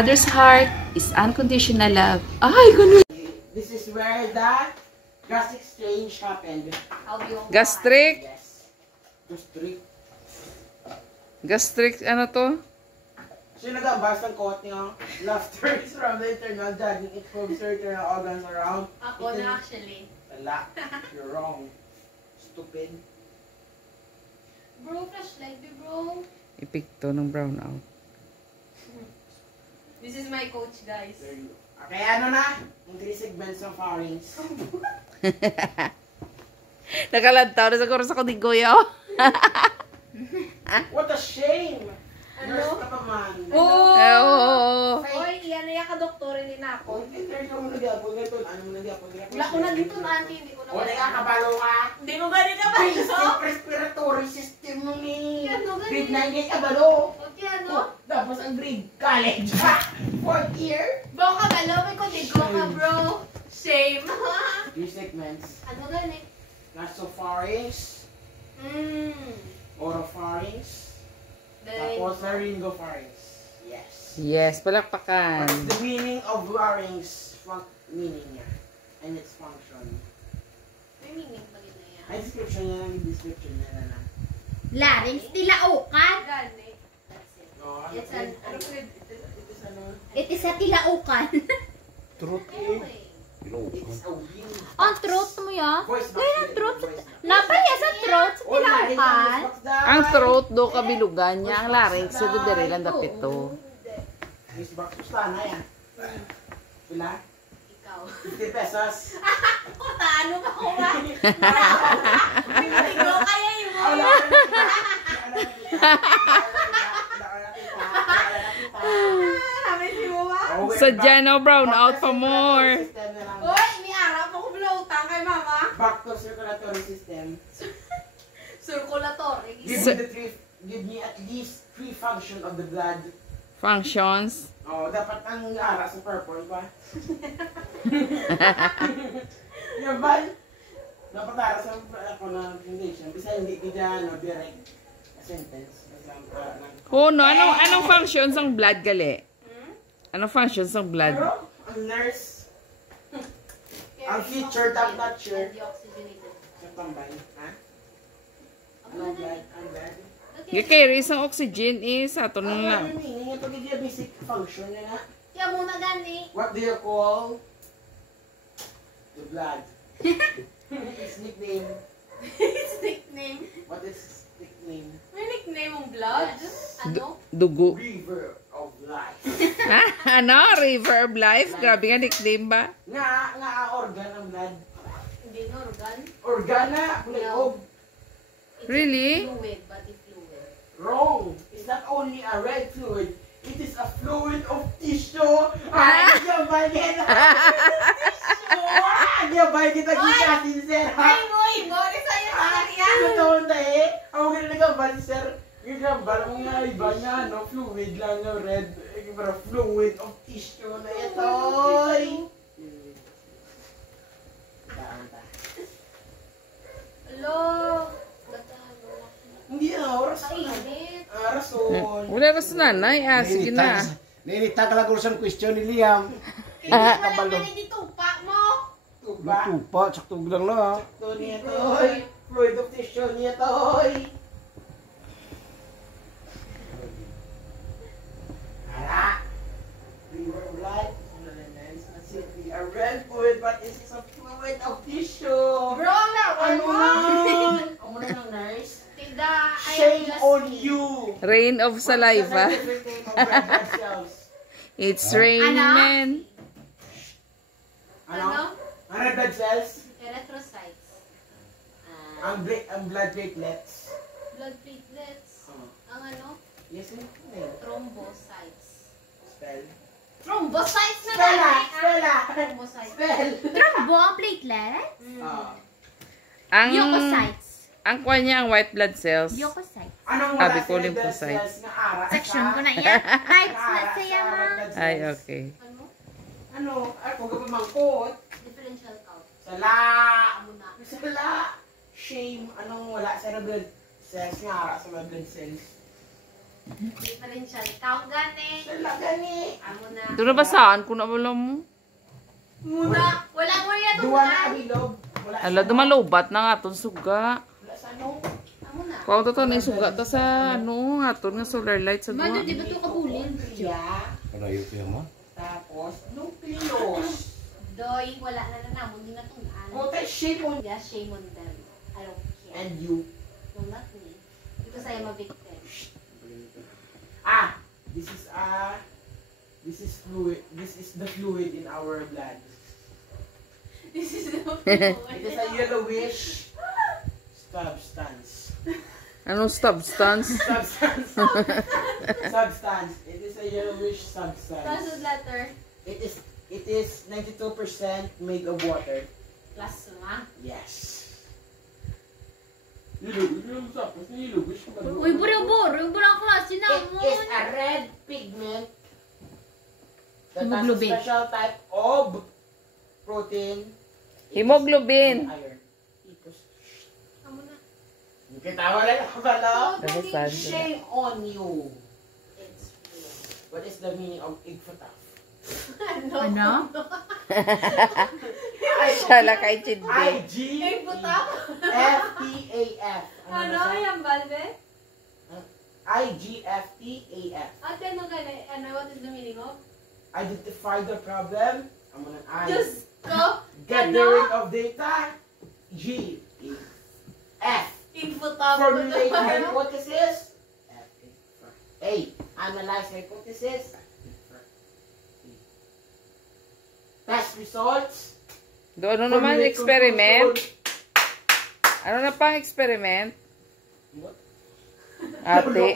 mother's heart is unconditional love. Ay, ganun. This is where the gas exchange happened. Gastric? Yes. Gastric. Gastric, ano to? Sino nag-ambas ng quote niyo? Laughter is from the internal judging it from certain organs around. Ako na actually. Wala. You're wrong. Stupid. Bro, flashlight me bro. Epekto ng brown out. This is my coach guys. There you go. Okay, ano na? Yung 3 segments ng pharynx. Nakalantaw na sa kurso ko ni Goyo. What a shame! Nurse ka pa man. Oo. Oy, iyan na ka doktor ni na ako. Ano mo nagyapon ngayon? Ano mo nagyapon? Wala ko na dito na auntie, hindi ko na. O, nakakabalo ka. Hindi ko gani ka ba? Basic respiratory system mo ni. Ano gani? Grade 9 kayo kabalo. Okay, ano? Tapos ang grade college. 4th year. Bro, kabalo, may kondigo ka bro. Shame. 3 segments. Ano gani? Nasopharynx, oropharynx, tapos laryngopharynx. Yes. Yes, palakpakan. What's the meaning of larynx? Meaning niya. And its function. May meaning pa rin na yan. Ay, description niya lang. Description niya na lang. Larynx, tilaukan. Gani. That's it. No, ano It's po? an, Ano po? It is ano? It is a tilaukan. Truth anyway. It's a wing. Ang throat mo yan? Voice box. Kaya ang throat. Voice box. Napaya sa throat sa Oh, larynx, tilaukan. voice box daw. Ang throat do kabilugan niya, ang larynx sa dudere lang dapit to. Voice box. Gusto na yan. Pila? Ikaw. 50 pesos. Ano ba ko ba? Pintigo kaya yung mo. Wala ka na Sabi si mo ba? Sadya no, brown out pa more. Uy, niarap ako bloatang kay mama. Back to circulatory system. Circulatory. Give me at least 3 function of the blood. Functions. Oh, dapat ang ara sa purple ba? Yan ba? Dapat ara sa ako na foundation. Bisa hindi kita no direct sentence. Oh, no, anong functions ng blood gali? Anong functions ng blood? Pero, ang nurse, ang feature, top notcher. Deoxygenated. Sa tambay, ha? Ang blood, ang blood. Gakay isang oxygen is ato na Ano lang. yung meaning? Ito yung basic function na nga. Kaya muna gani. What do you call the blood? Its nickname. It's nickname. What is its nickname? May nickname mong blood? Ano? Dugo. River of life. Ha? Ano? River of life? Grabe nga nickname ba? Nga organ ang blood. Hindi na organ. Organ na, kulay-og. It's Really? a fluid, body fluid. Wrong. It's not only a red fluid. It is a fluid of tissue. Ay, yung bagay na. Tissue. Yung bagay na gikasin, sir. Ay, boy! Boy, sa'yo sa kanya! Totoo na eh. Ako ganun nagabal, sir. Yung gabal, ang nga iba nga, no? Fluid lang yung red. Pero fluid of tissue na ito. Hello! Hindi na, oras na. Kainit! Rason. Wala na sa nanay. Ah, sige na. Nainita ka lang urusan question ni Liam. Hindi mo lang ganit dito pa mo! Tuba. Tupa, saktog lang na. Ito niya to, oy. Fluid of tissue niya to, oy. Hala. River of life. A red fluid, but this is a fluid of tissue. Bro, na! Ano mo? na? Ano na ng nurse? Tigda, I am Shame just on me. you. Rain of saliva. What's the scientific name of red blood cells? It's raining. Ano? Ang red blood cells? Erythrocytes. Ang blood platelets. Blood platelets. Ang ano? Yes, yun. Thrombocytes. Spell. Thrombocytes na Spell dali! Spell Thrombocytes. Spell. Trombo ang platelet. Ang Leukocytes. ang kuha niya ang white blood cells. Leukocytes. Anong Sabi wala ko, sa red blood lymphocytes. cells nga ara Section sa- ko na yan. Types na ara siya sa ma. red blood Ay, cells? okay. Ano? Ano? Ay, kung gabi mangkot. Differential count. Sala. Amo na. Sala. Shame. Anong wala sa red blood cells nga ara sa red blood cells? Differential count gani. Sala gani. Amo na. Ito na basaan ko na wala mo. Muna. Wala mo yan. Duwa na kabilog. Wala Ala, dumalobat na nga itong suga. Wala sa ano. Amo na. Kung ito na yung suga to sa ano, aton nga solar light sa Mado, duwa. di ba ito kabulin? Yeah. Malayo ko yan mo. Tapos, nucleus. Doy, wala na na namon. Hindi na itong What a shape on. Yeah, shame on them. I don't care. And you. No, not me. Because I am a victim. Ah, this is fluid. This is the fluid in our blood. This is the It is a yellowish substance. Anong substance? Substance. Substance. It is a yellowish That's substance. the letter. It is 92% made of water. Plasma. Yes. Yellowish. Uy, buro-buro. Yung burang klase It namon. is a red pigment that has a Hemoglobin. special type of protein. It is Hemoglobin. iron. Ipos. Amo na. Kita mo lang ako pala. Nabasaan ko na. Shame on you. It's real. What is the meaning of igfataf? Ano? Shala kay Chidbe. Igfataf? I-G-F-T-A-F. Ano? Yung balbe? I-G-F-T-A-F. Ate, ano gani? Ano? What is the meaning of? Identify the problem. I'm gonna I. Just go. Get the rate of data. G. F. Igfataf. Formulate hypothesis. F. A. Analyze hypothesis. Test results. Do ano naman Formulate experiment? conclusion. Ano na pang experiment? What? Ate.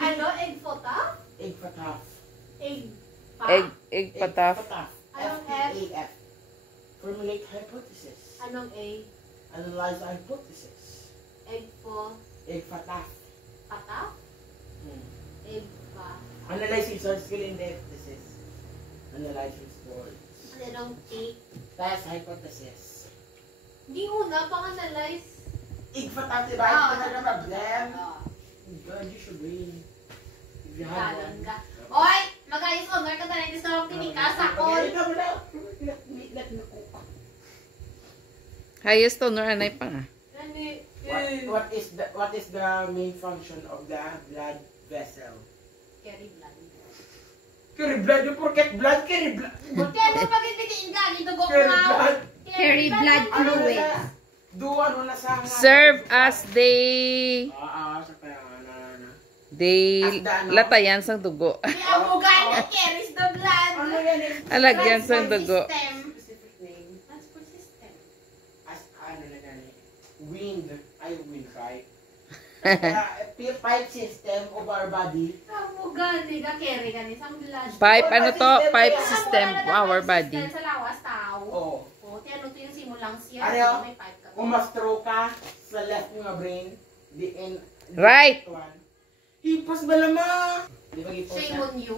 Ano? Igfataf? Igfataf. Egg pataf. Anong F? F. Formulate hypothesis. Anong A? Analyze hypothesis. Igfataf? Pataf. Igfa. Analyze results, skill in the hypothesis. Analyze results. Anong T? Test hypothesis. Hindi una, pang-analyze. Igfataf, diba? Ito na problem. God, you should win. If you have Galon one. ka. Oy! Mag-ayos honor ka tayo. Gusto lang tinikas ako. Ikaw na. Let me cook. Highest honor anay pa nga. What is the main function of the blood vessel? Carry blood. Carry blood, you forget blood, carry blood. Kaya mo pag-ibitiin ka, dugo ko Carry nga. blood. Carry blood Ano na fluid. sa? Ano na sa? Serve as they Sa kaya na. latayan sang dugo. May amugan that carries the blood. Ano yan eh? Alagyan sang dugo. Specific name. Transport system. As ano na gani? Wind pipe. Pipe system of our body. Amugan, di ka carry ka ni sang blood. Pipe, ano to? Pipe Amugan system na of lang our pipe body. system Sa lawas, tao. Oo. O, ano to yung simulang siya. Ano? May pipe ka. Kung ma-stroke ka sa left mo nga brain, Right. Hipos ba lama? Di ba hipos Shame on you.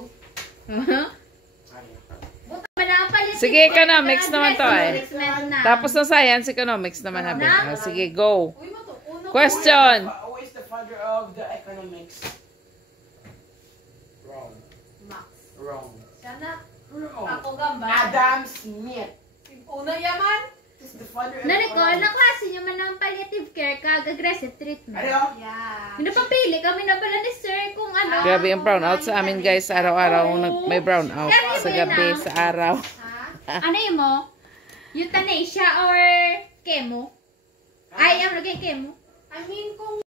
Sige, economics naman to eh. Na. Tapos na science, economics naman habi. Sige, go. Uy, matuuno. Question. Who is the father of the economics? Wrong. Max. Wrong. Sana. Wrong. Ako gamba. Adam Smith. Una yaman. Is the father of Narikol, economics. na klase nyo man ng palliative care kag aggressive treatment. Ano? Yeah. Pinapapili kami na pala ni sir kung ano. Grabe ang brownout sa amin guys. Araw-araw may brownout. Sa gabi, sa araw. Ha? Ano yun mo? Euthanasia or chemo? Ay, ang lagay chemo. I mean, kung